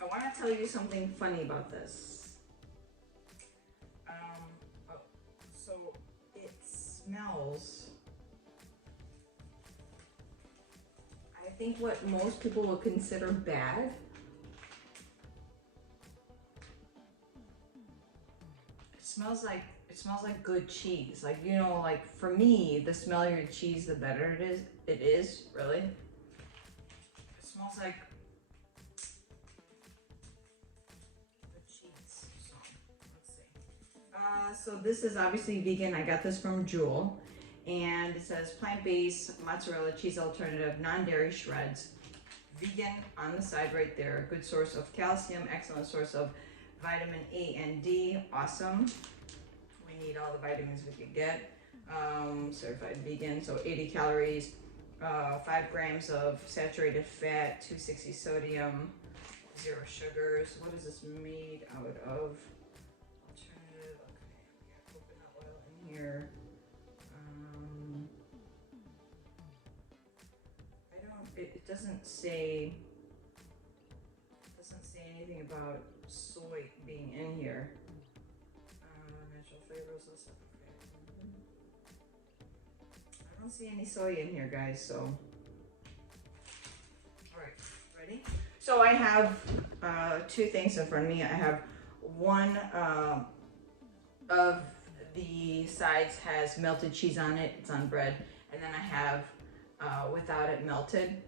I want to tell you something funny about this. Oh, so it smells, I think, what most people would consider bad. It smells like good cheese. Like, you know, like for me, the smellier the cheese, the better it is. It is, really. It smells like good cheese. So, let's see. So this is obviously vegan. I got this from Jewel. And it says plant-based mozzarella cheese alternative, non-dairy shreds. Vegan on the side right there. Good source of calcium, excellent source of vitamin A and D. Awesome. We need all the vitamins we can get. Certified vegan, so 80 calories, 5 grams of saturated fat, 260 sodium, 0 sugars. What is this made out of? Alternative. Okay, we got coconut oil in here. It doesn't say anything about soy being in here. Natural flavors. Okay. I don't see any soy in here, guys. So, all right, ready? So I have 2 things in front of me. I have one of the sides has melted cheese on it. It's on bread, and then I have without it melted.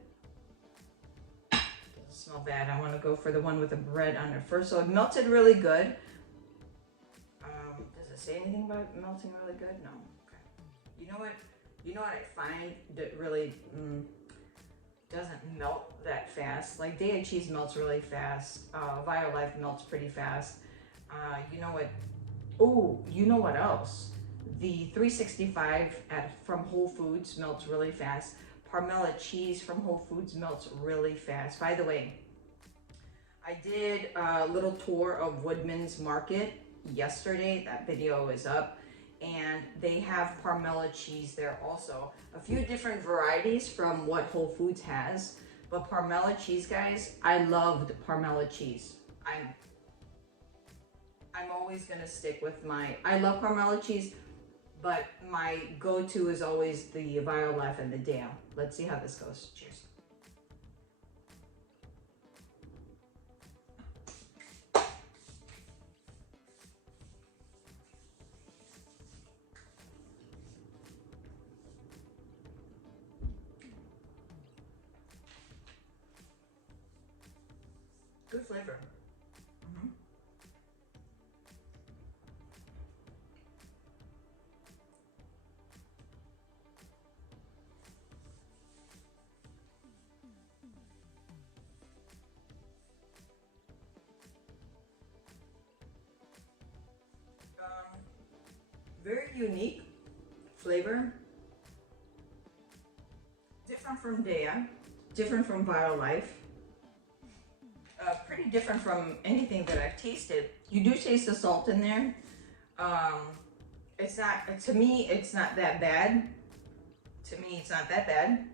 Doesn't smell bad. I want to go for the one with the bread on it first. So it melted really good. Does it say anything about melting really good? No. Okay. You know what? You know what I find that really doesn't melt that fast? Like Day of Cheese melts really fast. Violife melts pretty fast. You know what? Oh, you know what else? The 365 from Whole Foods melts really fast. Parmella cheese from Whole Foods melts really fast. By the way, I did a little tour of Woodman's Market yesterday. That video is up. And they have Parmella cheese there also. A few different varieties from what Whole Foods has. But Parmella cheese, guys, I loved Parmella cheese. I'm always gonna stick with I love Parmella cheese, but my go-to is always the Violife and the Dale. Let's see how this goes. Cheers. Good flavor. Very unique flavor. Different from Dea, different from Violife. Pretty different from anything that I've tasted. You do taste the salt in there. It's not, to me, it's not that bad. To me, it's not that bad. Hang on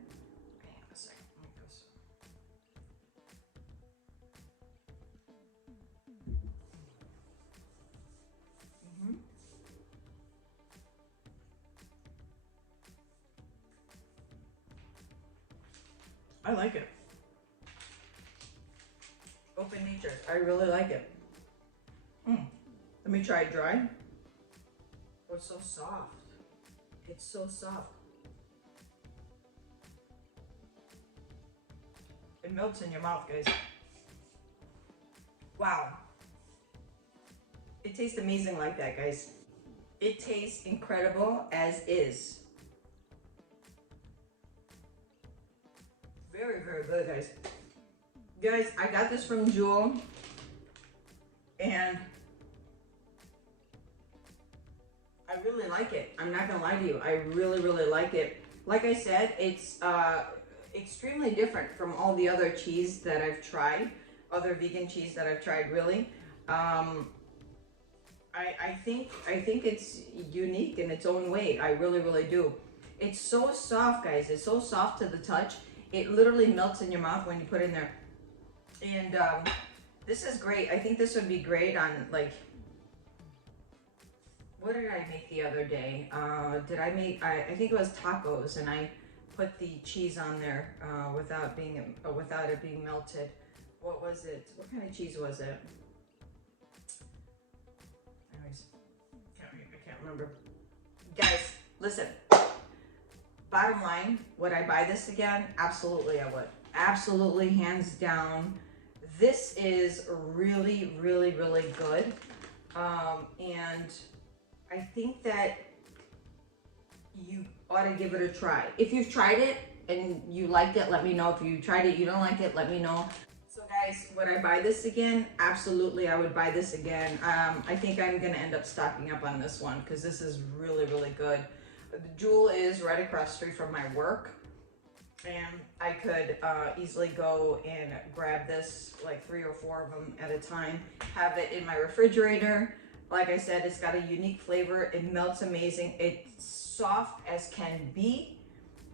a second. I like it. Open nature. I really like it. Let me try it dry. Oh, it's so soft. It's so soft. It melts in your mouth, guys. Wow. It tastes amazing like that, guys. It tastes incredible as is. Very, very good, guys. Guys, I got this from Jewel, and I really like it. I'm not gonna lie to you. I really, really like it. Like I said, it's extremely different from all the other cheese that I've tried, other vegan cheese that I've tried, really. I think it's unique in its own way. I really, really do. It's so soft, guys. It's so soft to the touch. It literally melts in your mouth when you put it in there. And This is great. I think this would be great on like, what did I make the other day? Did I make, I think it was tacos, and I put the cheese on there without it being melted. What was it? What kind of cheese was it? Anyways, I can't remember. Guys, listen. Bottom line, would I buy this again? Absolutely, I would. Absolutely, hands down. This is really, really, really good. And I think that you ought to give it a try. If you've tried it and you liked it, let me know. If you tried it, you don't like it, let me know. So guys, would I buy this again? Absolutely, I would buy this again. I think I'm gonna end up stocking up on this one because this is really, really good. The Jewel is right across the street from my work, and I could easily go and grab this, like 3 or 4 of them at a time, have it in my refrigerator. Like I said, it's got a unique flavor. It melts amazing. It's soft as can be.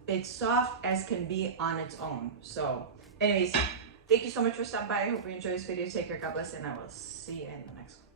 It's soft as can be on its own. So anyways, thank you so much for stopping by. I hope you enjoyed this video. Take care. God bless, and I will see you in the next one.